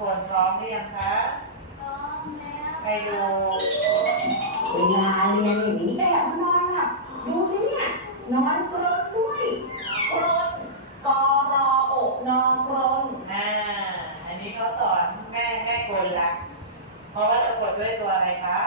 คนพร้อมหรือยังคะพร้อมแล้วไปดูเวลาเรียนอย่างนี้แต่มานอนค่ะดูสิเนี่ยนอนกรนด้วยกรนกอรออกนอนกรนอ่าอันนี้เขาสอนง่ายง่ายกลละเพราะว่าจะกดด้วยตัวอะไรคะ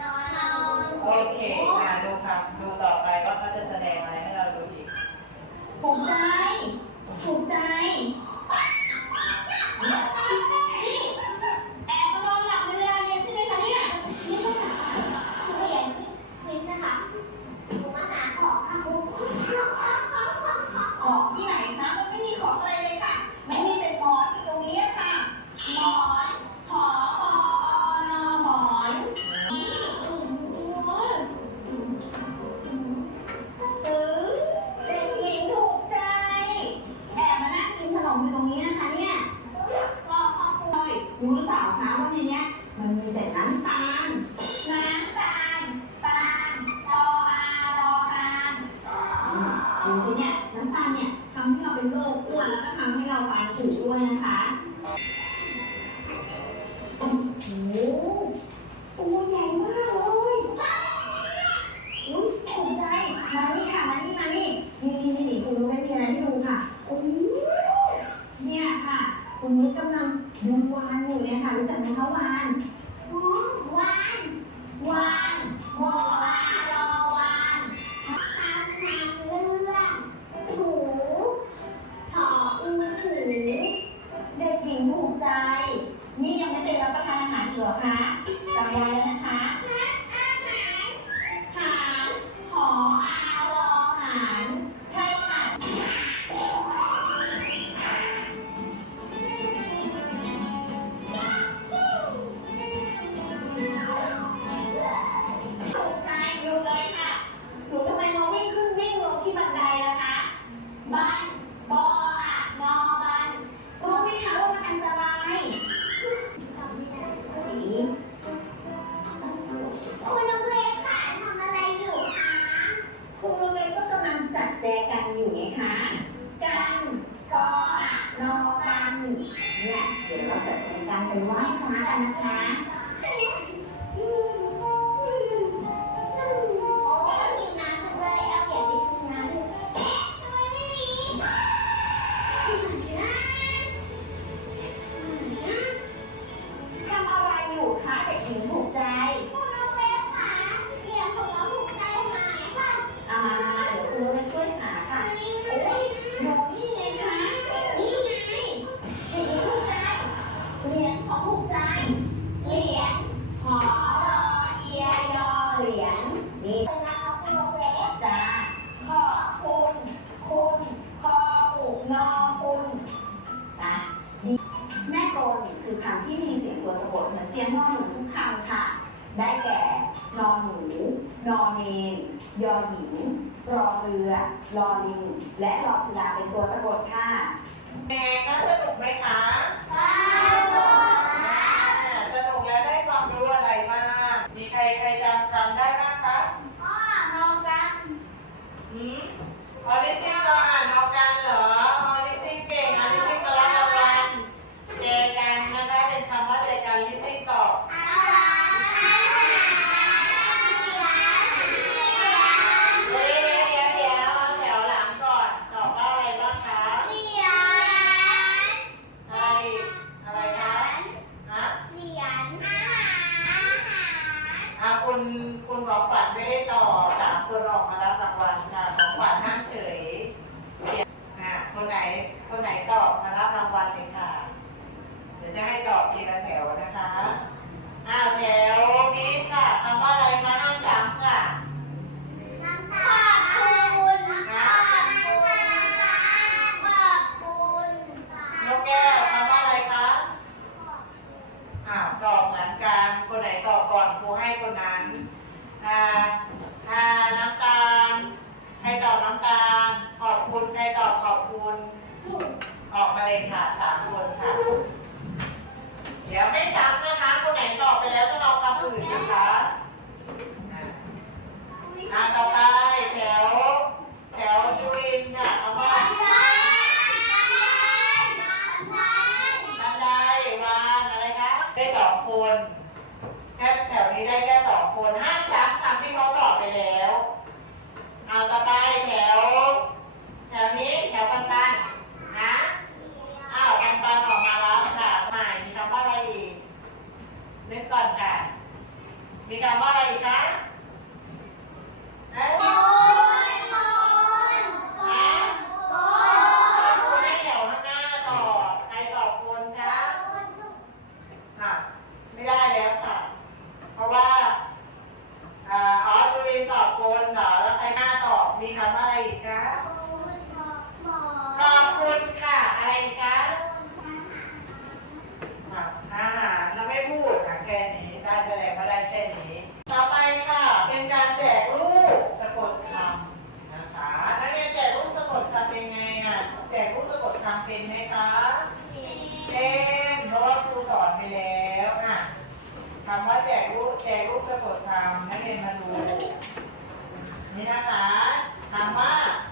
นอนโอเคอ่าดูครับดูต่อไปว่าเขาจะแสดงอะไรให้เราดูอีกถูกใจถูกใจ 问啥 เพลยอหญิง รอเรือรอลิง และรอจุฬาเป็นตัวสะกดค่ะแม่ก็สนุกไหมคะสนุก มีคำอะไรอีกคะขอบคุณค่ะ อะไรอีกคะหมักอาหารเราไม่พูดค่ะแค่นี้ได้แสดงว่าได้แค่นี้ ต่อไปค่ะ เป็นการแจกลูกสะกดคำนะคะนักเรียนแจกลูกสะกดคำเป็นไงอะแจกลูกสะกดคำเป็นไหมคะเป็นเพราะว่าครูสอนไปแล้วอะคำว่าแจกลูกแจกลูกสะกดคำนักเรียนมาดูนี่นะคะ Apa.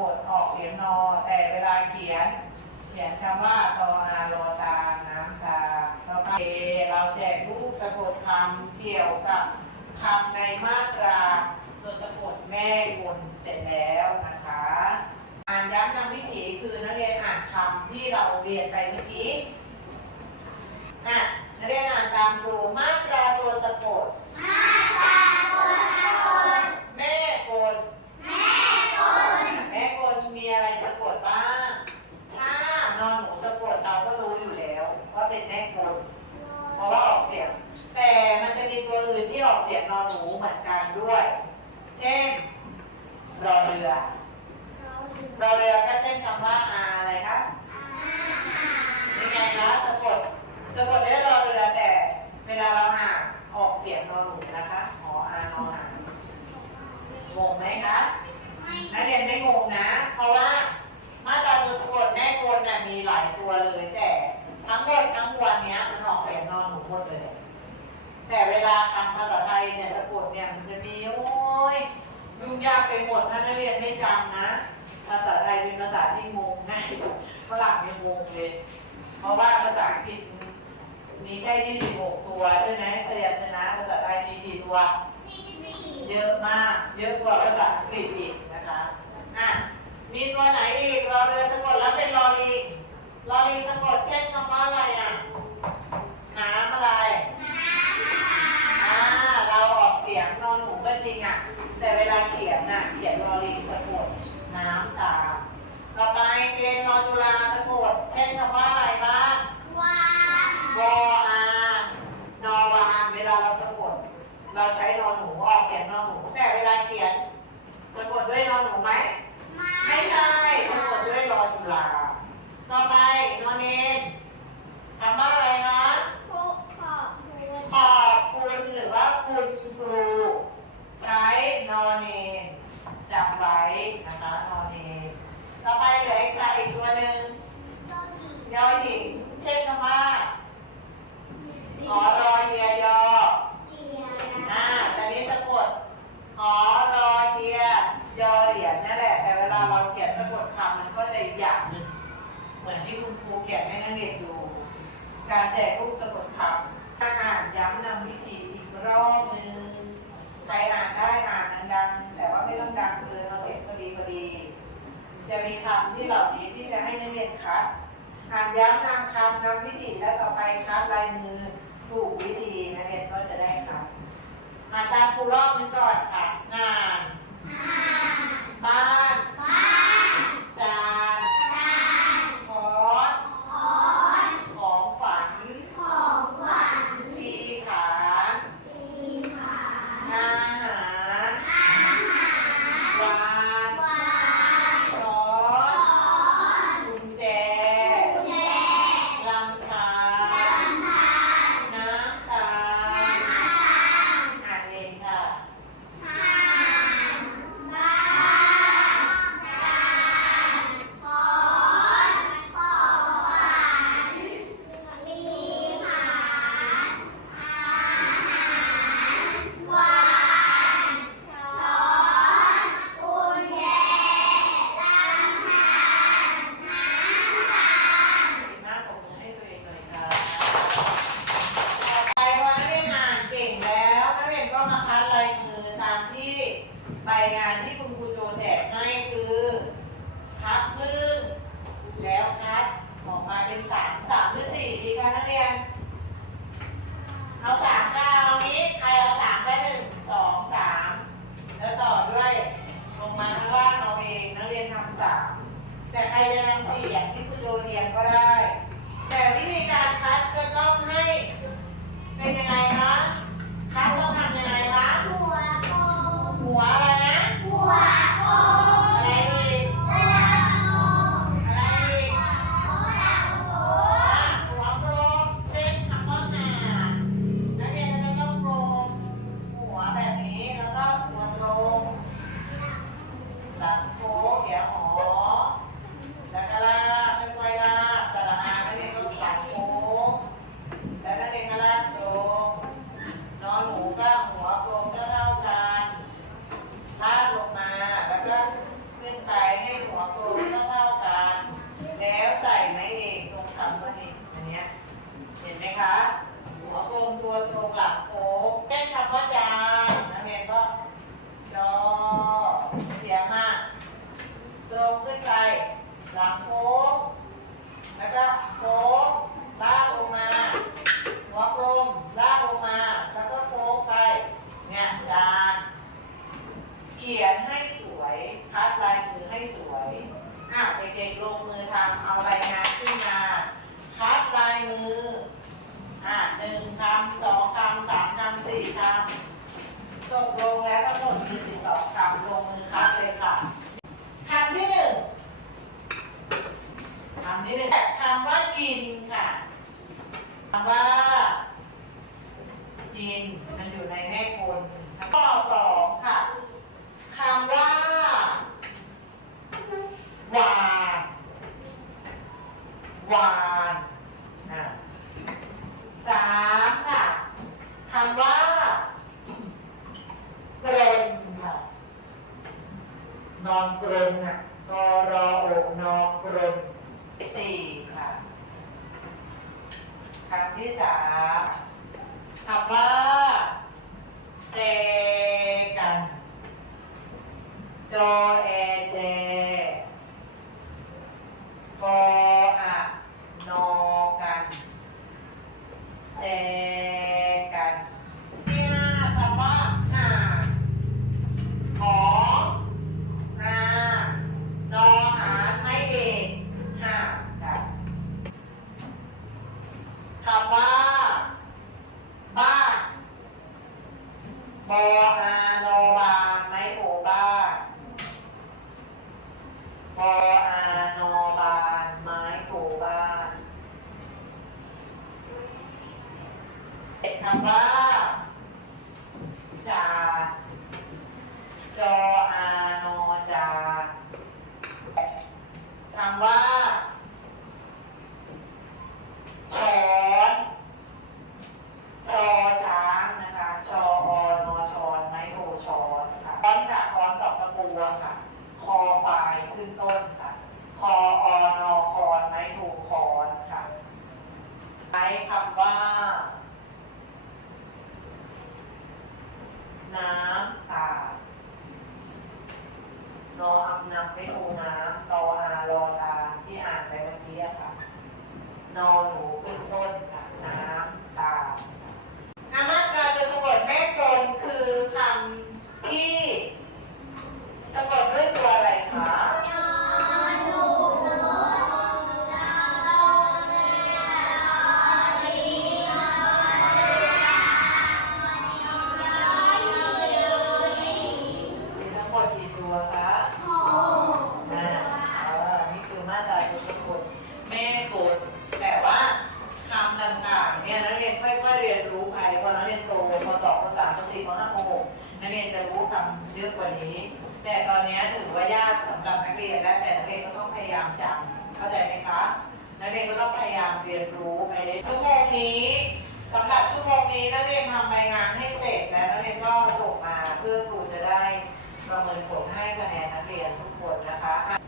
กดออกเสียงนอ แต่เวลาเขียน เขียนคำว่าตอนารอตา น้ำตาเราเอเราแจกรูปสะกดคำเกี่ยวกับคำในมาตราตัวสะกดแม่วนเสร็จแล้วนะคะอ่านย้ำนำวิถีคือนักเรียนอ่านคำที่เราเรียนไปเมื่อกี้นักเรียนอ่านตามครูมาตราตัวสะกด แต่ทั้งแรกทั้งวันเนี้ยมันออกเสียงนอนหนูหมดเลย แต่เวลาทำภาษาไทยเนี่ยสะกดเนี่ยมันจะมีโอ้ยยุ่งยากไปหมดถ้านักเรียนไม่จำนะ ภาษาไทยเป็นภาษาที่งงง่ายสุดฝรั่งยังงงเลย เพราะว่าภาษาอังกฤษมีแค่ 26 ตัวใช่ไหมพยัญชนะภาษาไทยมีกี่ตัวเยอะมาก เยอะกว่าภาษาอังกฤษอีกนะคะ อะ มีตัวไหนอีก เรอเรือสะกดแล้วเป็นรอลิง รอลิงสะกดเช่นคำว่าอะไรอะน้ำอะไร เราออกเสียงนอนหนูก็จริงอะ แต่เวลาเขียนน่ะ เขียนรอลิงสะกดน้ำตามต่อไปเกณฑ์นอนจุฬาสะกด เช่นคำว่าอะไรบ้าง วาน วออานนอวานเวลาเราสะกด เราใช้นอนหนูออกเสียงนอนหนู แต่เวลาเขียนสะกดด้วยนอนหนูไหม มา ไม่ใช่สะกดด้วยรอจุฬาต่อไปนอนเนนคำว่าอะไรนะ ทุกขอบคุณ ขอบคุณหรือว่าคุณครู ใช้ นอนเนนจำไว้นะคะนอนเนนต่อไปเหลืออีกค่ะอีกตัวหนึ่งยอหญิงยอหญิงเช่นคำว่าขอรอเฮียยออ่าต่นี้สะกดขอรอเฮียยอเหรียญนั่นแหละ แต่เวลาเราเขียนสะกดคำมันก็จะอีกอย่างหนึ่งเหมือนที่คุณครูเขียนให้นักเรียนดู การแจกรูปสะกดคำถ้าอ่านย้ำนำวิธีอีกรอบหนึ่ง ใครอ่านได้อ่านดังๆแต่ว่าไม่ต้องดังเกินเราเสียงพอดีพอดี จะมีคำที่เหล่านี้ที่จะให้นักเรียนคัดอ่านย้ำนำคำนำวิธีและต่อไปคัดลายมือถูกวิธีนักเรียนก็จะได้ครับอ่านตามครูรอบนึงก่อนค่ะงานบ้าน ใครจะนำสี่อย่างที่คุณโยเรียนก็ได้ แต่วิธีการคัดจะต้องให้เป็นยังไงคะคัดต้องคะ หัวอะไรนะ อะไรอีกอะไรอีกอะหัวกลมเช่นคำว่าหานักเรียนจะต้องกลมหัวแบบนี้แล้วก็หัวตรงหลังโค้งเดี๋ยวหอแล้วก็ลากค่อยๆลากสระอานักเรียนก็หลังโค้งแล้วนักเรียนก็ลากตรงนอนหนูก็หัวกลมเท่าๆกัน ลากลงมาแล้วก็ขึ้นไปให้หัวโกลมเท่าๆกัน แล้วใส่ไม้เอกตรงคำว่าเอกอันเนี้ยเห็นไหมคะ หัวโกลมตัวตรงหลังโค้งเช่นคำว่าจานนักเรียนก็จอเสียมากตรงขึ้นไป หลังโค้งแล้วก็โค้งลากลงมา หัวกลมลากลงมา แล้วก็โค้งไป เนี่ยจาน เขียนให้สวย คัดลายมือให้สวย อะเด็กๆลงมือทำเอารายงานขึ้นมา คัดลายมือ อะ หนึ่งคำสองคำสามคำสี่คำตกลงแล้วทั้งหมดมีสิบสองคำลงมือคัดเลยค่ะคำที่หนึ่งคำที่หนึ่งคำว่ากินค่ะคำว่ากินมันอยู่ในแม่คนข้อสองค่ะคำว่าหวานหวาน สามค่ะคำว่าเกรนค่ะนอนเกรนอะตอรออกนอนเกรนสี่ค่ะคำที่สามคำว่า ว่า สามพอสี่พอห้าพอหกนักเรียนจะรู้คำเยอะกว่านี้ แต่ตอนนี้ถือว่ายากสำหรับนักเรียนและแต่นักเรียนก็ต้องพยายามจำเข้าใจไหมคะนักเรียนก็ต้องพยายามเรียนรู้ไปในชั่วโมงนี้สำหรับชั่วโมงนี้นักเรียนทำใบงานให้เสร็จแล้วนักเรียนก็ส่งมาเพื่อครูจะได้ประเมินผลให้คะแนนนักเรียนทุกคนนะคะ